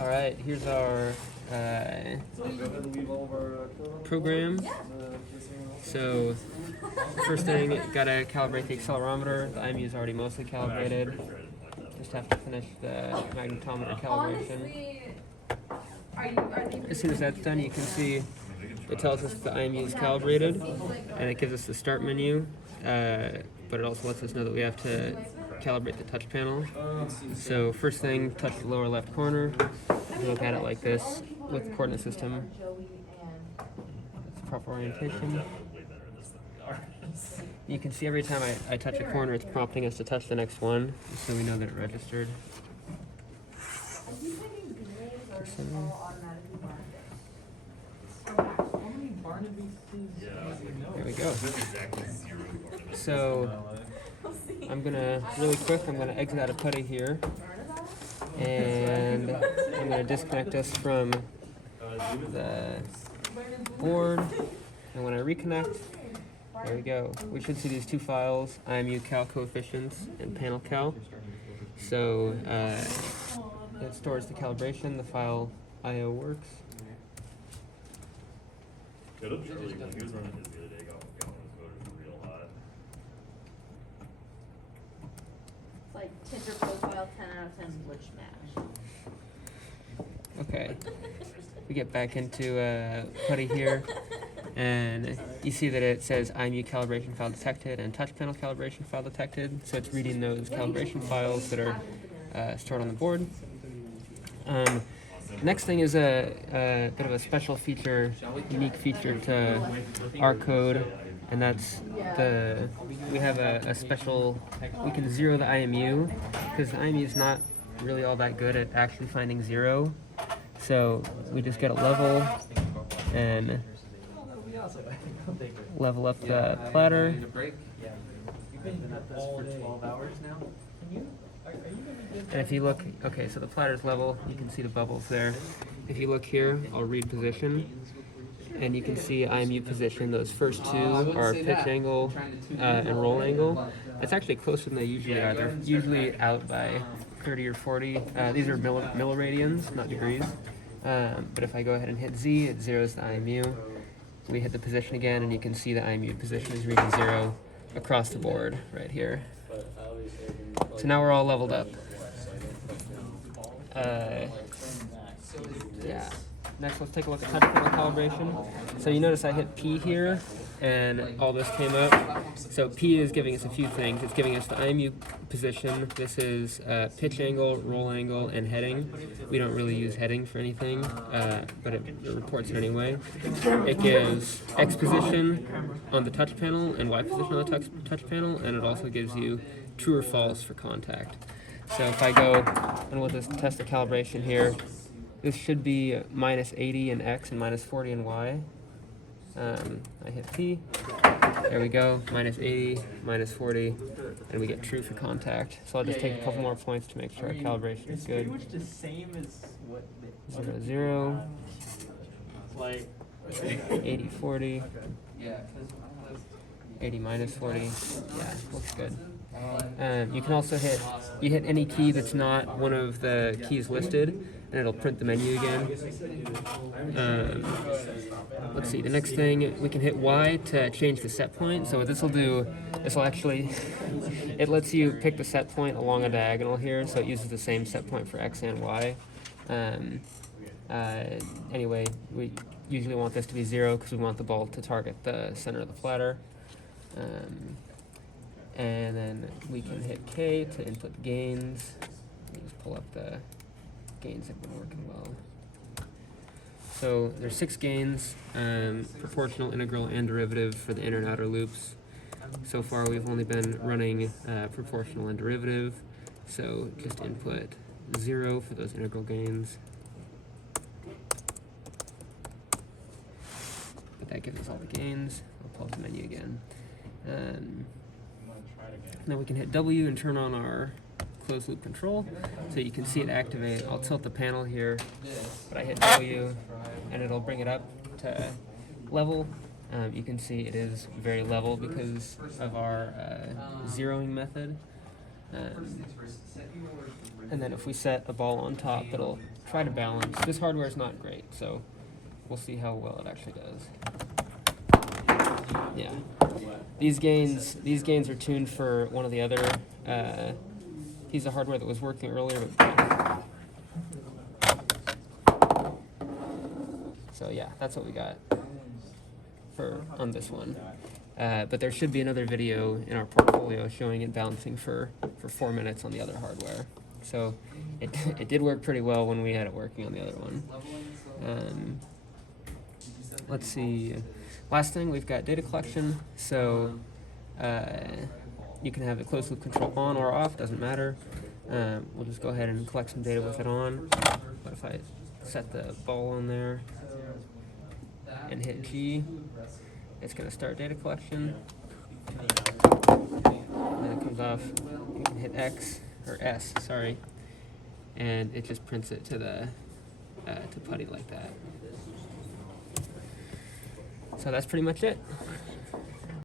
All right, here's our program. So first thing, gotta calibrate the accelerometer. The IMU is already mostly calibrated. Just have to finish the magnetometer calibration. As soon as that's done, you can see it tells us the IMU is calibrated, and it gives us the start menu, but it also lets us know that we have to calibrate the touch panel. So first thing, touch the lower left corner. You look at it like this with the coordinate system. That's proper orientation. You can see every time I touch a corner, it's prompting us to touch the next one, so we know that it registered. There we go. So I'm gonna exit out of PuTTY here, and I'm gonna disconnect us from the board. And when I reconnect, there we go. We should see these two files: IMU cal coefficients and panel cal. So it stores the calibration. The file IO works. When he was running his the other day, got his motors real hot. It's like Tinder profile 10 out of 10 glitch match. Okay. We get back into PuTTY here, and you see that it says IMU calibration file detected and touch panel calibration file detected. So it's reading those calibration files that are stored on the board. Next thing is a bit of a special feature, unique feature to our code, and that's we have a special, we can zero the IMU, because the IMU is not really all that good at actually finding zero. So we just get a level and level up the platter. And if you look, okay, so the platter's level, you can see the bubbles there. If you look here, I'll read position, and you can see IMU position. Those first two are pitch angle and roll angle. It's actually closer than they usually are. They're usually out by 30 or 40. These are milliradians, not degrees. But if I go ahead and hit Z, it zeroes the IMU. We hit the position again, and you can see the IMU position is reading 0 across the board right here. So now we're all leveled up. Yeah. Next, let's take a look at touch panel calibration. So you notice I hit P here, and all this came up. So P is giving us a few things. It's giving us the IMU position. This is pitch angle, roll angle, and heading. We don't really use heading for anything, but it reports it anyway. It gives X position on the touch panel and Y position on the touch panel, and it also gives you true or false for contact. So if I go and we'll just test the calibration here, this should be minus 80 in X and minus 40 in Y. I hit P, there we go, minus 80, minus 40, and we get true for contact. So I'll just take a couple more points to make sure our calibration is good. It's pretty much the same as what 0, 0, like 80, 40, 80 minus 40, yeah, looks good. You can also hit any key that's not one of the keys listed, and it'll print the menu again. Let's see, the next thing, we can hit Y to change the set point. So what this will actually, it lets you pick the set point along a diagonal here, so it uses the same set point for X and Y. Anyway, we usually want this to be 0 because we want the ball to target the center of the platter. And then we can hit K to input gains. Let me just pull up the gains that have been working well. So there's 6 gains, proportional, integral, and derivative for the inner and outer loops. So far we've only been running proportional and derivative, so just input 0 for those integral gains. But that gives us all the gains. I'll pull up the menu again. Then we can hit W and turn on our closed loop control, so you can see it activate. I'll tilt the panel here, but I hit W and it'll bring it up to level. You can see it is very level because of our zeroing method. And then if we set a ball on top, it'll try to balance. This hardware is not great, so we'll see how well it actually does. Yeah. These gains are tuned for one of the other piece of hardware that was working earlier. So yeah, that's what we got on this one. But there should be another video in our portfolio showing it balancing for 4 minutes on the other hardware. So it did work pretty well when we had it working on the other one. Let's see. Last thing, we've got data collection. So you can have the closed loop control on or off, doesn't matter. We'll just go ahead and collect some data with it on. What if I set the ball on there and hit G? It's going to start data collection. And then it comes off. You can hit X or S, sorry, and it just prints it to the to putty like that. So that's pretty much it.